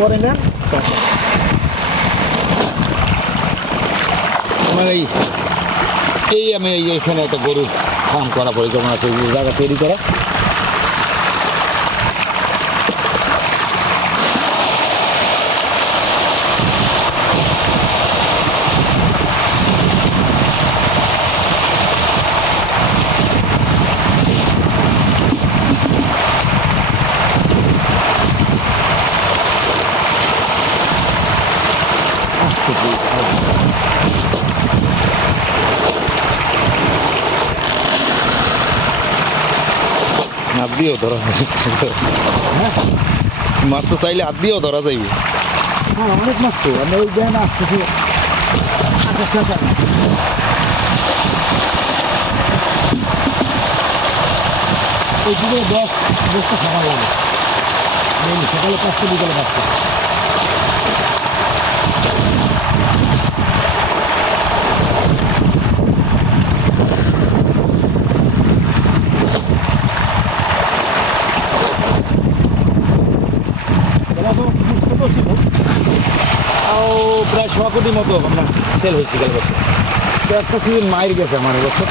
পরে নেন। আমার আমি এইখানে একটা গরুর ফার্ম করা পরিকল্পনা আছে, জায়গা তৈরি করা। হাত দিয়েও ধরা হ্যাঁ মাছ তো চাইলে হাত দিয়েও ধরা যাইবে। হ্যাঁ অনেক মাছ তো আমি ওই দেন আসতেছি 28 টাকা। এই দিকে 10টা খাবার লাগে সকালে 5টা বিকালে 5টা। প্রায় 100 কোটি মতো আপনার সেল হয়েছে গেল বছর। তো একটা সিজন মায়ের গেছে আমার বছর।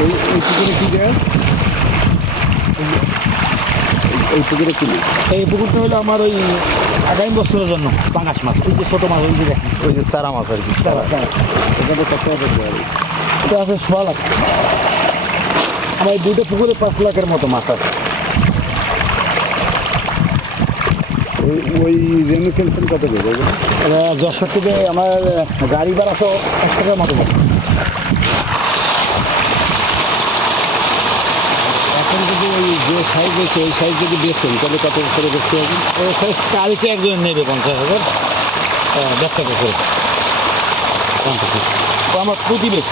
এই পুকুরে কী দেয়? এই পুকুরে কিনে এই পুকুরটা হলো আমার ওই আগামী বছরের জন্য পাঙ্গাস মাছ। ওই যে ছোটো মাছ ওই যে দেখেন, ওই যে চারা মাছ আর কি। এখানে কত টাকা দেয়? এটা আছে 6 লাখ। আমার এই 2টা পুকুরে 5 লাখের মতো মাছ আছে। ওই রেনু ক্যান্সেল কত দেবে? যশোর থেকে আমার গাড়ি ভাড়া তো 1 টাকার মতো পড়ে। এখন যদি ওই যে সাইজ হয়েছে ওই সাইজ যদি বেচতেন তাহলে কত করে বেচতে হবে? ওই সাইজ কালকে একজন নেবে 50,000 ব্যবসা করে। কোনটা? তো আমার প্রতি বেশ